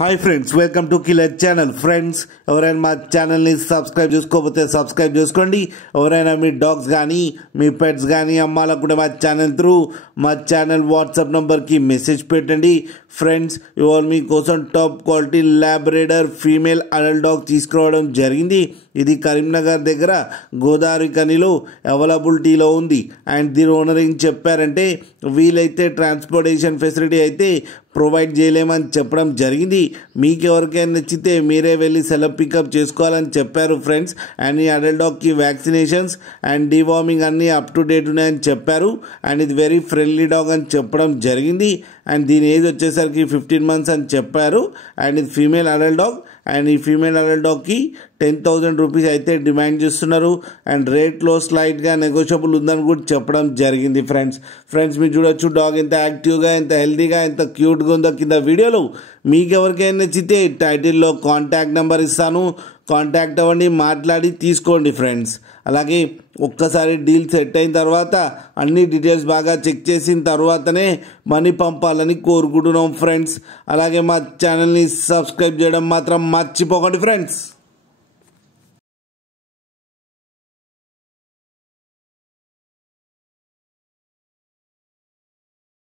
Hi friends, welcome to killer channel. Friends, ఎవరైనా మా ఛానల్ని సబ్స్క్రైబ్ చేసుకోకపోతే సబ్స్క్రైబ్ చేసుకోండి. ఎవరైనా మీ డాగ్స్ కానీ మీ పెట్స్ కానీ అమ్మాలనుకుంటే మా ఛానల్ త్రూ మా ఛానల్ వాట్సాప్ నెంబర్కి మెసేజ్ పెట్టండి. ఫ్రెండ్స్, ఇవాళ మీకోసం top quality Labrador female adult dog తీసుకురావడం జరిగింది. ఇది కరీంనగర్ దగ్గర గోదావరి కనిలో అవైలబిలిటీలో ఉంది. అండ్ దీని ఓనర్ ఏం చెప్పారంటే, వీలైతే ట్రాన్స్పోర్టేషన్ ఫెసిలిటీ అయితే ప్రొవైడ్ చేయలేమని చెప్పడం జరిగింది. మీకు ఎవరికైనా నచ్చితే మీరే వెళ్ళి సెలవు పికప్ చేసుకోవాలని చెప్పారు ఫ్రెండ్స్. అండ్ ఈ అడల్ట్ డాగ్కి వ్యాక్సినేషన్స్ అండ్ డివార్మింగ్ అన్నీ అప్ టు డేట్ ఉన్నాయని చెప్పారు. అండ్ ఇది వెరీ ఫ్రెండ్లీ డాగ్ అని చెప్పడం జరిగింది. అండ్ దీని ఏజ్ వచ్చేసరికి 15 months అని చెప్పారు. అండ్ ఇది ఫీమేల్ అడల్ట్ డాగ్. అండ్ ఈ ఫీమేల్ అడల్ట్ డాగ్కి 10,000 రూపీస్ అయితే డిమాండ్ చేస్తున్నారు. అండ్ రేట్లో స్లైట్గా నెగోషియబుల్ ఉందని కూడా చెప్పడం జరిగింది ఫ్రెండ్స్ మీరు చూడొచ్చు డాగ్ ఎంత యాక్టివ్గా, ఎంత హెల్తీగా, ఎంత క్యూట్గా ఉందో కింద వీడియోలో. మీకు ఎవరికైనా నచ్చితే టైటిల్లో కాంటాక్ట్ నెంబర్ ఇస్తాను, కాంటాక్ట్ అవ్వండి, మాట్లాడి తీసుకోండి ఫ్రెండ్స్. అలాగే ఒక్కసారి డీల్ సెట్ అయిన తర్వాత అన్ని డీటెయిల్స్ బాగా చెక్ చేసిన తర్వాతనే మనీ పంపాలని కోరుకుంటున్నాం ఫ్రెండ్స్. అలాగే మా ఛానల్ని సబ్స్క్రైబ్ చేయడం మాత్రం మర్చిపోకండి ఫ్రెండ్స్.